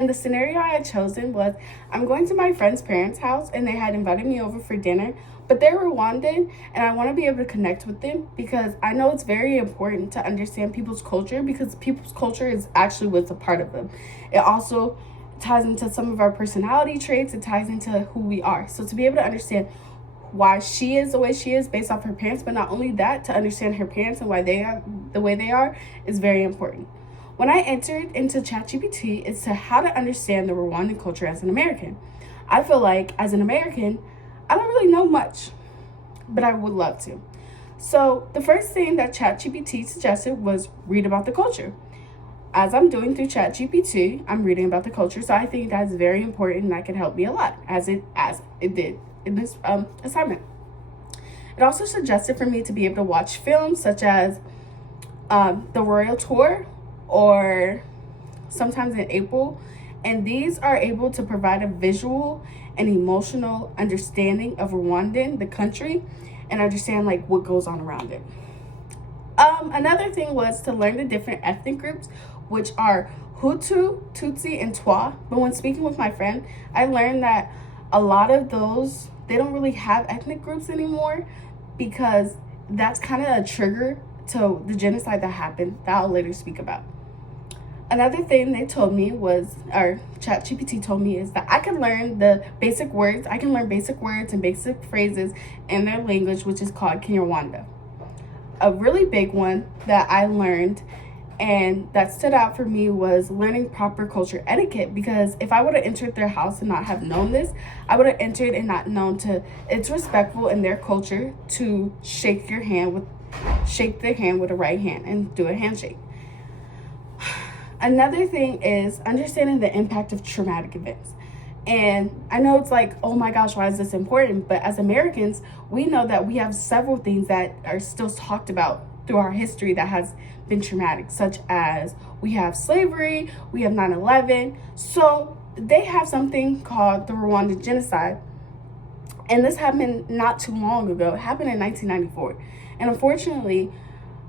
And the scenario I had chosen was I'm going to my friend's parents' house and they had invited me over for dinner, but they're Rwandan and I want to be able to connect with them because I know it's very important to understand people's culture because people's culture is actually what's a part of them. It also ties into some of our personality traits, it ties into who we are. So to be able to understand why she is the way she is based off her parents, but not only that, to understand her parents and why they are the way they are is very important. When I entered into ChatGPT, it's to how to understand the Rwandan culture as an American. I feel like as an American, I don't really know much, but I would love to. So the first thing that ChatGPT suggested was read about the culture. As I'm doing through ChatGPT, I'm reading about the culture, so I think that's very important and that can help me a lot, as it did in this assignment. It also suggested for me to be able to watch films such as The Royal Tour or sometimes in April, and these are able to provide a visual and emotional understanding of Rwandan, the country, and understand like what goes on around it. Another thing was to learn the different ethnic groups, which are Hutu, Tutsi, and Twa. But when speaking with my friend, I learned that a lot of those, they don't really have ethnic groups anymore because that's kind of a trigger to the genocide that happened that I'll later speak about. Another thing they told me was, or ChatGPT told me, is that I can learn the basic words. I can learn basic words and basic phrases in their language, which is called Kinyarwanda. A really big one that I learned and that stood out for me was learning proper culture etiquette, because if I would have entered their house and not have known this, I would have entered and not known to, it's respectful in their culture to shake their hand with the right hand and do a handshake. Another thing is understanding the impact of traumatic events. And I know it's like, oh my gosh, why is this important? But as Americans, we know that we have several things that are still talked about through our history that has been traumatic, such as we have slavery, we have 9/11. So they have something called the Rwandan genocide. And this happened not too long ago. It happened in 1994. And unfortunately,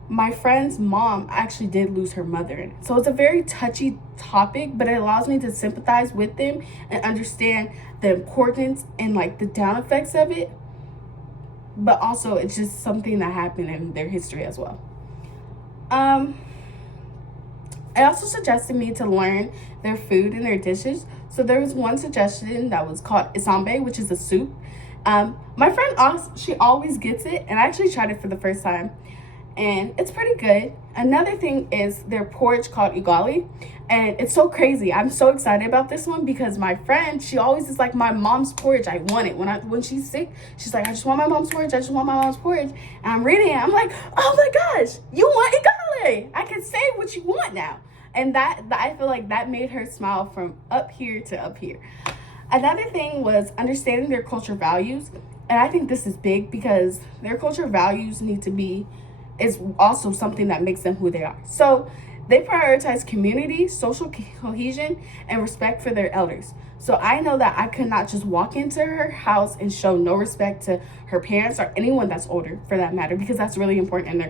my friend's mom actually did lose her mother in it. So it's a very touchy topic, but it allows me to sympathize with them and understand the importance and like the down effects of it. But also it's just something that happened in their history as well. It also suggested me to learn their food and their dishes. So there was one suggestion that was called isambe, which is a soup. My friend, she always gets it, and I actually tried it for the first time, and it's pretty good. Another thing is their porridge called ugali, and it's so crazy. I'm so excited about this one because my friend, she always is like, my mom's porridge, I want it. When she's sick, she's like, I just want my mom's porridge, I just want my mom's porridge. And I'm reading it, I'm like, oh my gosh, you want ugali? I can say what you want now. And that I feel like that made her smile from up here to up here. Another thing was understanding their culture values. And I think this is big because their culture values is also something that makes them who they are. So they prioritize community, social cohesion, and respect for their elders. So I know that I could not just walk into her house and show no respect to her parents or anyone that's older for that matter, because that's really important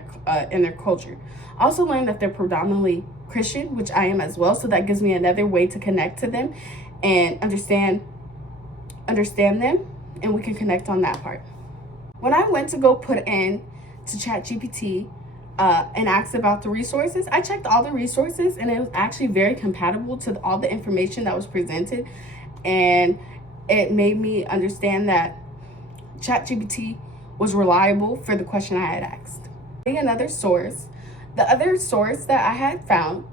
in their culture. Also learned that they're predominantly Christian, which I am as well. So that gives me another way to connect to them and understand them, and we can connect on that part. When I went to go put in to ChatGPT and asked about the resources, I checked all the resources and it was actually very compatible to all the information that was presented, and it made me understand that ChatGPT was reliable for the question I had asked. Another source, the other source that I had found,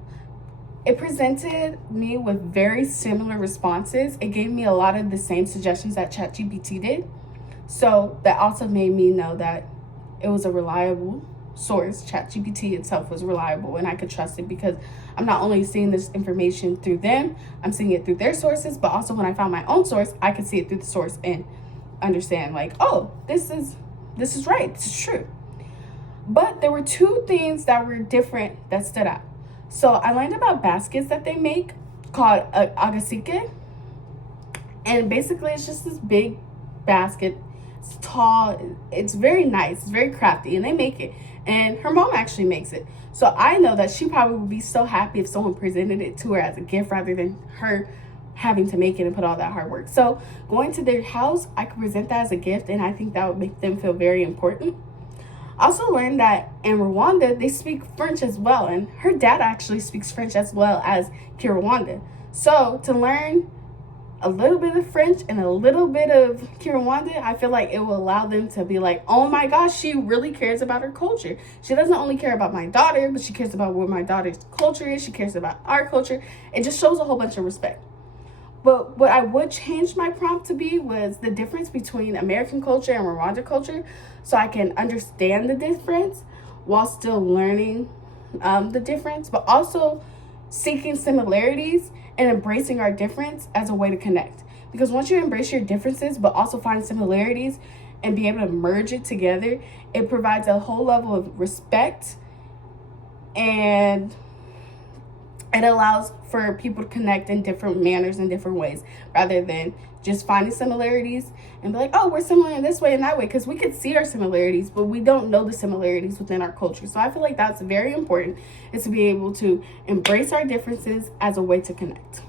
it presented me with very similar responses. It gave me a lot of the same suggestions that ChatGPT did. So that also made me know that it was a reliable source. ChatGPT itself was reliable and I could trust it because I'm not only seeing this information through them, I'm seeing it through their sources, but also when I found my own source, I could see it through the source and understand like, oh, this is right, this is true. But there were two things that were different that stood out. So I learned about baskets that they make called agasike. And basically it's just this big basket It's tall. It's very nice. It's very crafty, and they make it. And her mom actually makes it. So I know that she probably would be so happy if someone presented it to her as a gift rather than her having to make it and put all that hard work. So going to their house, I could present that as a gift, and I think that would make them feel very important. I also learned that in Rwanda, they speak French as well, and her dad actually speaks French as well as Kinyarwanda. So to learn a little bit of French and a little bit of Kinyarwanda, I feel like it will allow them to be like, oh my gosh, she really cares about her culture. She doesn't only care about my daughter, but she cares about what my daughter's culture is. She cares about our culture. It just shows a whole bunch of respect. But what I would change my prompt to be was the difference between American culture and Rwanda culture, so I can understand the difference while still learning the difference, but also seeking similarities and embracing our difference as a way to connect. Because once you embrace your differences, but also find similarities and be able to merge it together, it provides a whole level of respect, and it allows for people to connect in different manners and different ways rather than just finding similarities and be like, oh, we're similar in this way and that way, because we could see our similarities, but we don't know the similarities within our culture. So I feel like that's very important, is to be able to embrace our differences as a way to connect.